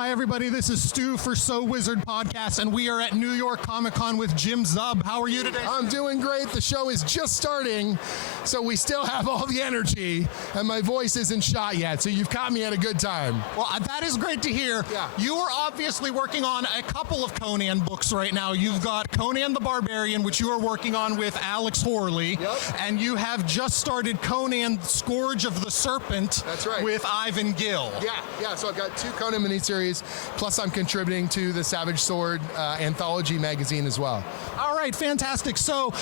Hi, everybody. This is Stu for So Wizard Podcast, and we are at New York Comic Con with Jim Zub. How are you today? I'm doing great. The show is just starting, so we still have all the energy, and my voice isn't shot yet, so you've caught me at a good time. Well, that is great to hear. Yeah. You are obviously working on a couple of Conan books right now. You've got Conan the Barbarian, which you are working on with Alex Horley. Yep. And you have just started Conan, Scourge of the Serpent. That's right. With Ivan Gill. Yeah, so I've got 2 Conan miniseries, plus I'm contributing to the Savage Sword anthology magazine as well. All right, fantastic. So,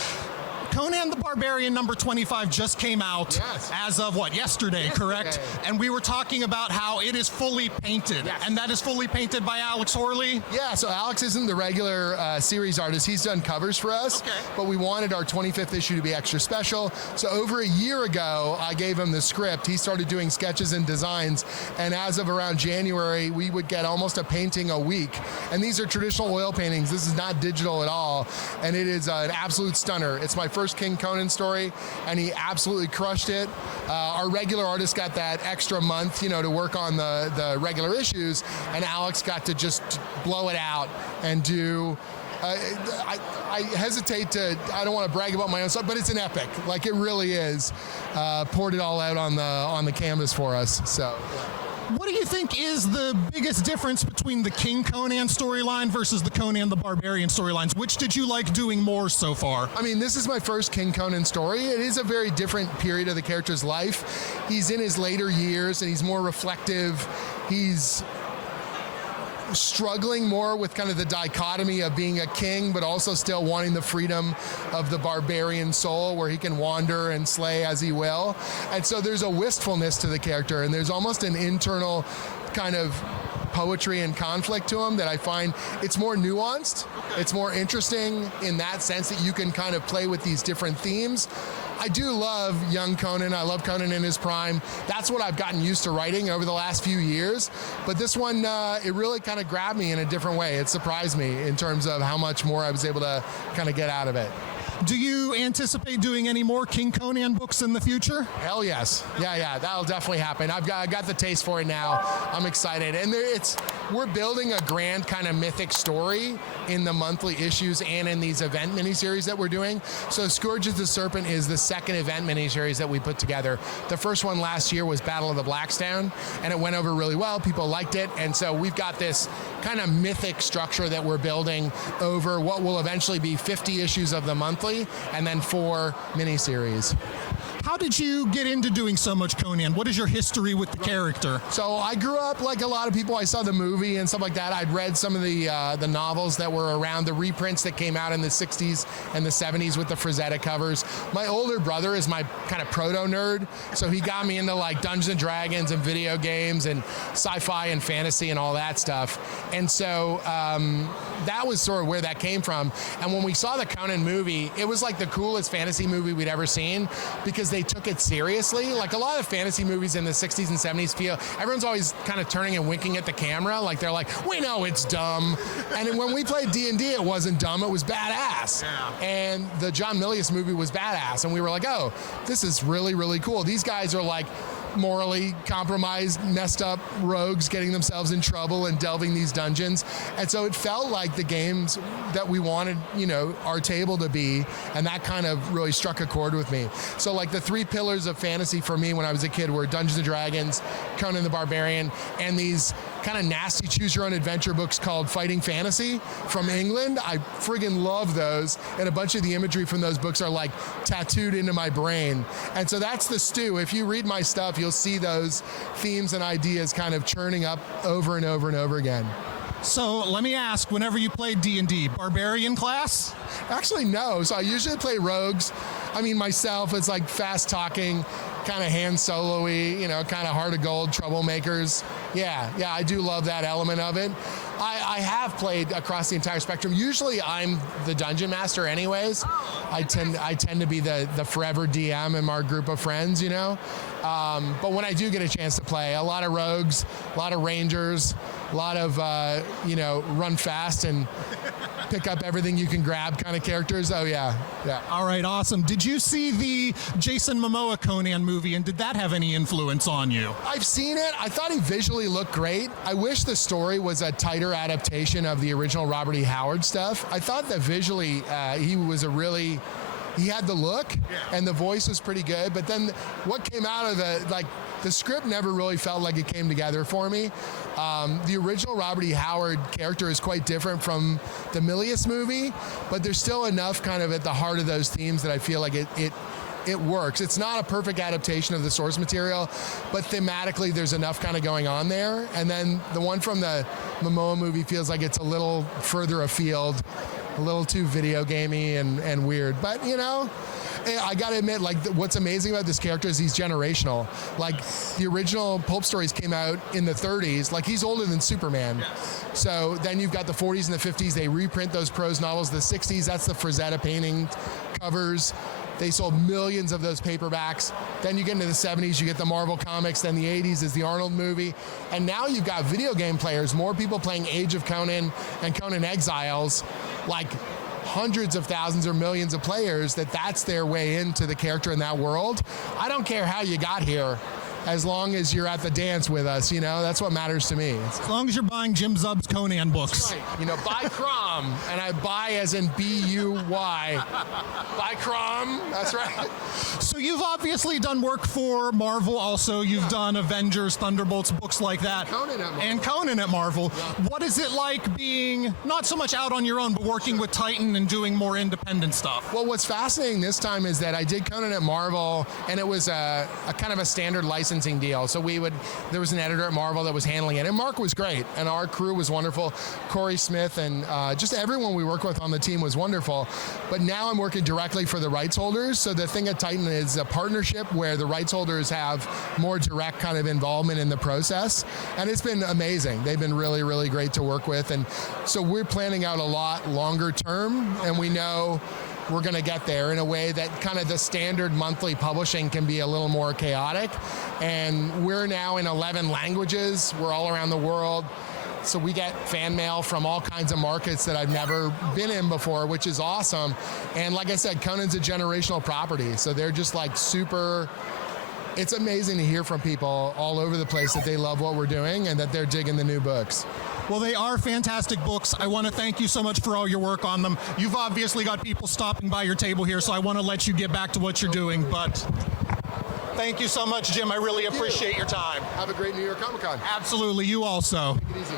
Conan the Barbarian number 25 just came out. Yes. As of what? Yesterday, correct? And we were talking about how it is fully painted. Yes. And that is fully painted by Alex Horley? Yeah, so Alex isn't the regular series artist. He's done covers for us, Okay. but we wanted our 25th issue to be extra special. So over a year ago, I gave him the script. He started doing sketches and designs, and as of around January, we would get almost a painting a week. And these are traditional oil paintings. This is not digital at all, and it is an absolute stunner. It's my first King Conan story, and he absolutely crushed it. Our regular artist got that extra month, to work on the regular issues, and Alex got to just blow it out and do. I hesitate to. I don't want to brag about my own stuff, but it's an epic. Like it really is. Poured it all out on the canvas for us. So. What do you think is the biggest difference between the King Conan storyline versus the Conan the Barbarian storylines? Which did you like doing more so far? I mean, this is my first King Conan story. It is a very different period of the character's life. He's in his later years, and he's more reflective. He's struggling more with kind of the dichotomy of being a king, but also still wanting the freedom of the barbarian soul where he can wander and slay as he will. And so there's a wistfulness to the character, and there's almost an internal kind of poetry and conflict to him that I find it's more nuanced. It's more interesting in that sense that you can kind of play with these different themes. I do love young Conan. I love Conan in his prime. That's what I've gotten used to writing over the last few years. But this one, it really kind of grabbed me in a different way. It surprised me in terms of how much more I was able to kind of get out of it. Do you anticipate doing any more King Conan books in the future? Hell yes. Yeah, that'll definitely happen. I got the taste for it now. I'm excited. And we're building a grand kind of mythic story in the monthly issues and in these event miniseries that we're doing. So Scourge of the Serpent is the second event miniseries that we put together. The first one last year was Battle of the Blackstone, and it went over really well. People liked it. And so we've got this kind of mythic structure that we're building over what will eventually be 50 issues of the monthly, and then 4 miniseries. How did you get into doing so much Conan? What is your history with the character? So I grew up like a lot of people. I saw the movie and stuff like that. I'd read some of the novels that were around, the reprints that came out in the 60s and the 70s with the Frazetta covers. My older brother is my kind of proto-nerd, so he got me into like Dungeons and Dragons and video games and sci-fi and fantasy and all that stuff. And so that was sort of where that came from. And when we saw the Conan movie, it was like the coolest fantasy movie we'd ever seen because they took it seriously. Like a lot of fantasy movies in the 60s and 70s everyone's always kind of turning and winking at the camera. Like they're like, we know it's dumb. And when we played D&D, it wasn't dumb, it was badass. Yeah. And the John Milius movie was badass. And we were like, oh, this is really, really cool. These guys are like morally compromised, messed up rogues getting themselves in trouble and delving these dungeons. And so it felt like the games that we wanted, our table to be, and that kind of really struck a chord with me. So like the 3 pillars of fantasy for me when I was a kid were Dungeons and Dragons, Conan the Barbarian, and these kind of nasty choose-your-own-adventure books called Fighting Fantasy from England. I friggin' love those, and a bunch of the imagery from those books are like tattooed into my brain. And so that's the stew. If you read my stuff, you'll see those themes and ideas kind of churning up over and over and over again. So let me ask, whenever you play D&D, barbarian class? Actually, no. So I usually play rogues. I mean, myself, it's like fast-talking, kind of Han Solo-y, kind of heart of gold troublemakers. Yeah, I do love that element of it. I have played across the entire spectrum. Usually I'm the dungeon master anyways. I tend to be the forever DM in our group of friends, But when I do get a chance to play, a lot of rogues, a lot of rangers, a lot of, run fast and pick up everything you can grab kind of characters. Oh, yeah. All right, awesome. Did you see the Jason Momoa Conan movie, and did that have any influence on you? I've seen it. I thought he visually looked great. I wish the story was a tighter adaptation of the original Robert E. Howard stuff. I thought that visually he had the look, and the voice was pretty good, but then what came out of the script never really felt like it came together for me. The original Robert E. Howard character is quite different from the Milius movie, but there's still enough kind of at the heart of those themes that I feel like it works. It's not a perfect adaptation of the source material, but thematically there's enough kind of going on there. And then the one from the Momoa movie feels like it's a little further afield, a little too video gamey and weird. But, I gotta admit, what's amazing about this character is he's generational. Like, the original pulp stories came out in the 30s. Like, he's older than Superman. Yes. So then you've got the 40s and the 50s. They reprint those prose novels. The 60s, that's the Frazetta painting covers. They sold millions of those paperbacks. Then you get into the 70s, you get the Marvel comics. Then the 80s is the Arnold movie. And now you've got video game players, more people playing Age of Conan and Conan Exiles, like hundreds of thousands or millions of players, that's their way into the character in that world. I don't care how you got here, as long as you're at the dance with us, that's what matters to me. As long as you're buying Jim Zub's Conan books. That's right. Buy Crom, and I buy as in B-U-Y. Buy Crom, that's right. So you've obviously done work for Marvel also. You've done Avengers, Thunderbolts, books like that. And Conan at Marvel. Yeah. What is it like being not so much out on your own, but working with Titan and doing more independent stuff? Well, what's fascinating this time is that I did Conan at Marvel, and it was a kind of a standard licensing deal. So there was an editor at Marvel that was handling it, and Mark was great, and our crew was wonderful. Corey Smith and just everyone we work with on the team was wonderful. But now I'm working directly for the rights holders. So the thing at Titan is a partnership where the rights holders have more direct kind of involvement in the process, and it's been amazing. They've been really, really great to work with, and so we're planning out a lot longer term, and we know we're going to get there in a way that kind of the standard monthly publishing can be a little more chaotic. And we're now in 11 languages. We're all around the world. So we get fan mail from all kinds of markets that I've never been in before, which is awesome. And like I said, Conan's a generational property. So they're just it's amazing to hear from people all over the place that they love what we're doing and that they're digging the new books. Well, they are fantastic books. I want to thank you so much for all your work on them. You've obviously got people stopping by your table here, so I want to let you get back to what you're doing. But thank you so much, Jim. I really appreciate your time. Have a great New York Comic Con. Absolutely. You also. Take it easy.